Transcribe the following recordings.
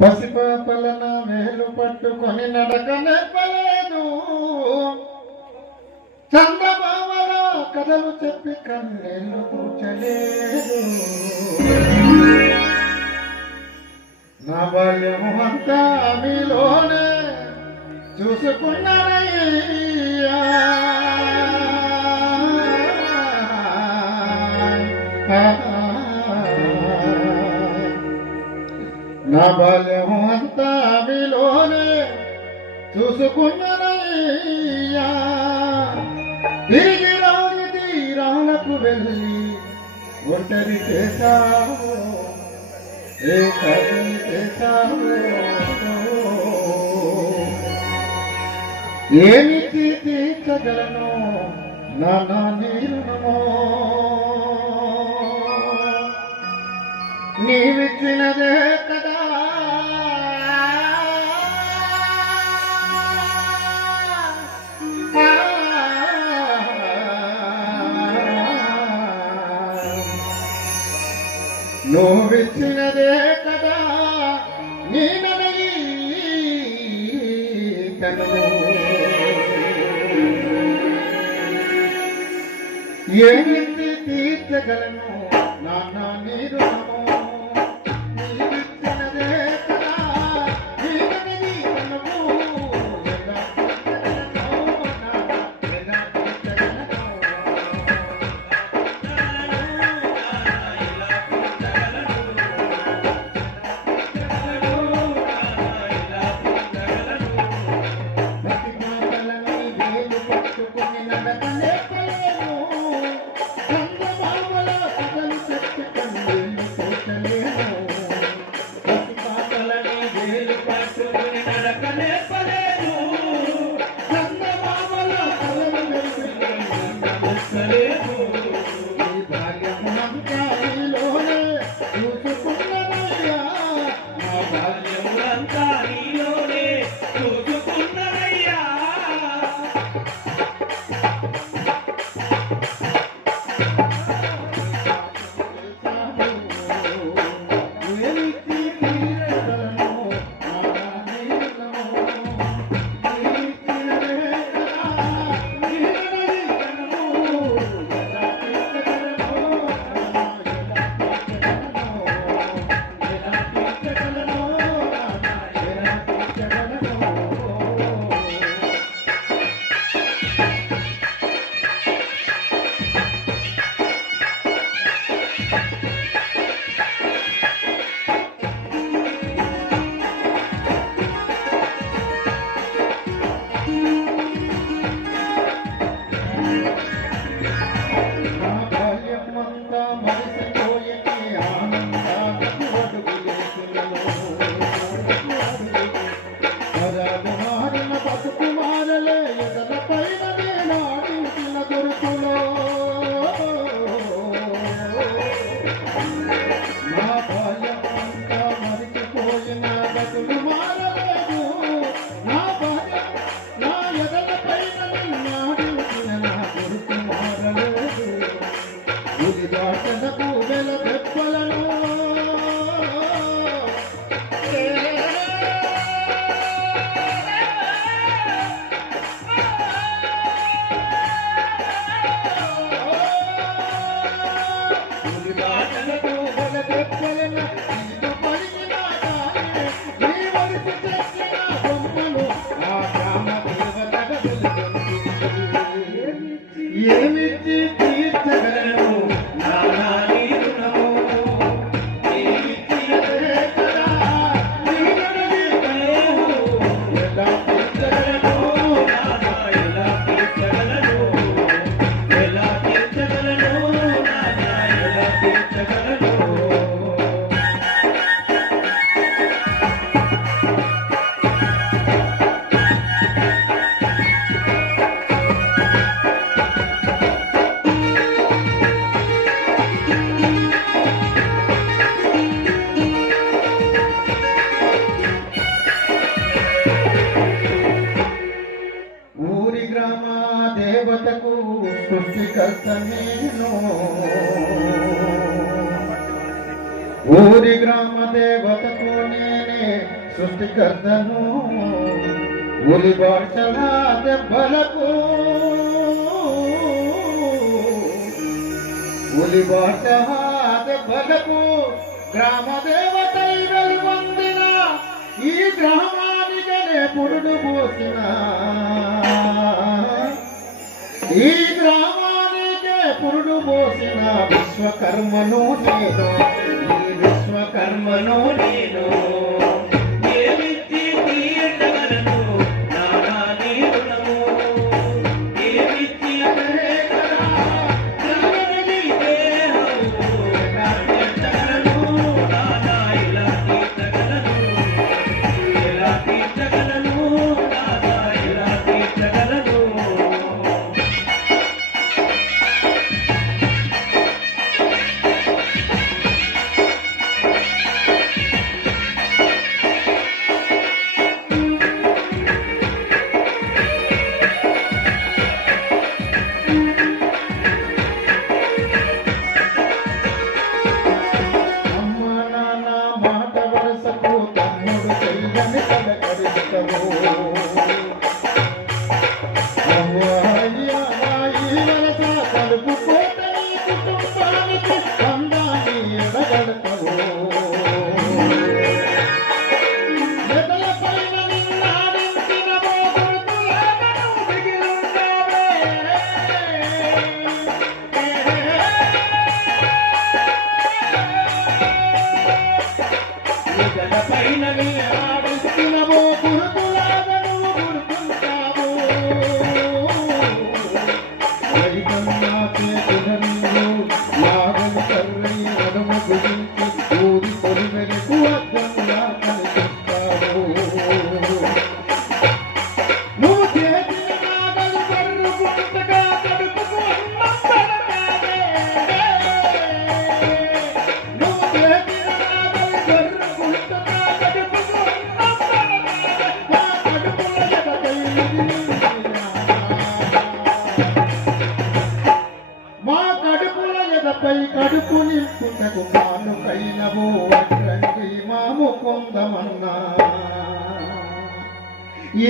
పసిపాపలన మేలు పట్టుకొని నడక నెప్పలేదు చంద్రబాబల కథలు చెప్పి కన్నీళ్ళు కూర్చలేదు నా బాల్యము అంతా మీలోనే చూసుకున్నారయ్యా నా బాల్య చూసుకున్నయ్యా తిరిగి రాని తీరాలకు వెళ్ళి ఒంటరి చేశావు? ఏ కర్మి చేశావు? ఏమి తీర్చగలను నానా నీరుణమో నీవిచ్చినదే నువ్విచ్చినదే కదా నేనను ఏమిటి తీర్చగలను నాన్న నీ రుణము I'm gonna go, I'm I'm gonna go, సృష్టికర్తను ఉలిబాటల దెబ్బలకు. ఉలిబాట దెబ్బలకు గ్రామ దేవతై వెలుగొందిన ఈ గ్రామానికనే పురుడు పోసిన. ఈ గ్రామానికే పురుడు పోసిన విశ్వకర్మను నేను ఈ విశ్వకర్మను నేను.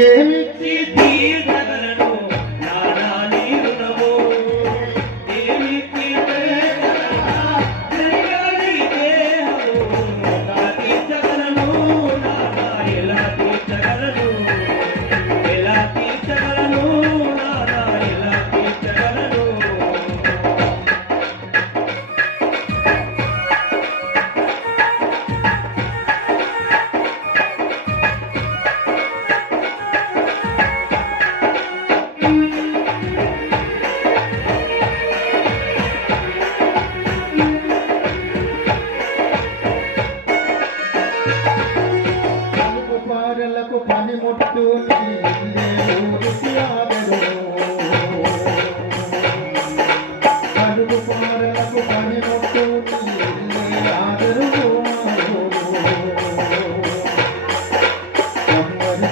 ఏమిచ్చి తీర్చగలను పారలకు పనిముట్టు నీ పారలకు పనిముట్టు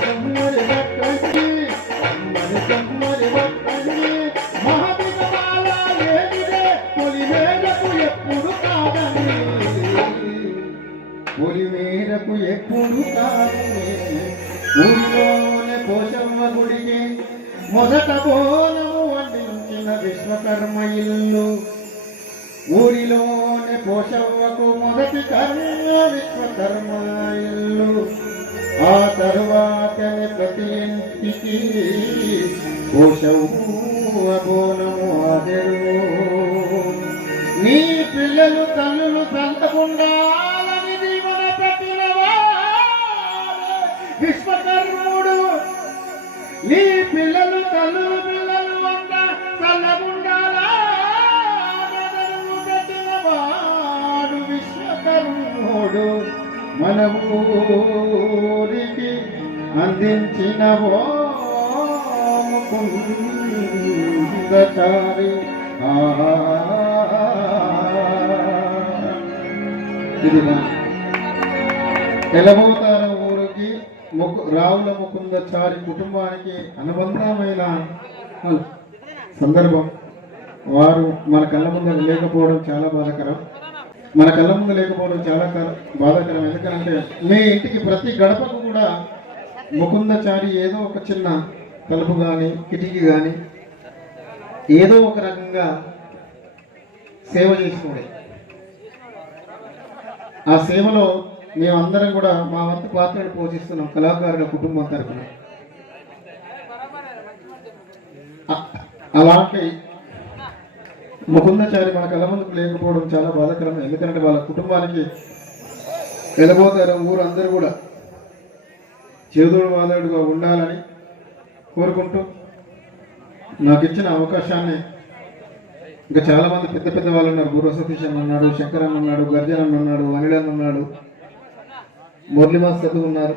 కమ్మరి కమ్మరి కమ్మరి బోనము వండించిన విశ్వకర్మ ఇల్లు ఊరిలోని పోషవ్వకు మొదటి కర్మ విశ్వకర్మ ఇల్లు ఆ తరువాత ప్రతి ఇంటికి పోషవ్వ బోనము ఆదరు నీ పిల్లలు తల్లులు సంతకుండా విశ్వకర్ముడు. నీ పిల్లలు మన ఊరికి అందించిన ఓ ఇది ఇదిగా. ఊరికి ముకు రావుల ముకుందచారి కుటుంబానికి అనుబంధమైన సందర్భం. వారు మన కళ్ళ ముందు లేకపోవడం చాలా బాధకరం. మన కళ్ళ ముందు లేకపోవడం చాలా బాధాకరం. ఎందుకంటే మీ ఇంటికి ప్రతి గడపకు కూడా ముకుందచారి ఏదో ఒక చిన్న తలుపు కానీ కిటికీ కానీ ఏదో ఒక రకంగా సేవ చేసుకోండి ఆ సేవలో మేమందరం కూడా మా వంతు పాత్రను పోషిస్తున్నాం కళాకారుల కుటుంబం తరఫున అలాంటి ముకుందచారి మన కళ్ళ ముందుకు లేకపోవడం చాలా బాధాకరం ఎందుకంటే వాళ్ళ కుటుంబానికి వెళ్ళబోతారు ఊరు అందరూ కూడా. చేదుడు వాదోడుగా ఉండాలని కోరుకుంటూ నాకు ఇచ్చిన అవకాశాన్ని ఇంకా చాలా మంది పెద్ద పెద్ద వాళ్ళు ఉన్నారు. గురు సతీష్ అని ఉన్నాడు శంకరన్ అన్నాడు ఉన్నాడు గర్జన్ అన్నాడు ఉన్నాడు అనిల్ అన్న మురళీ ఉన్నారు.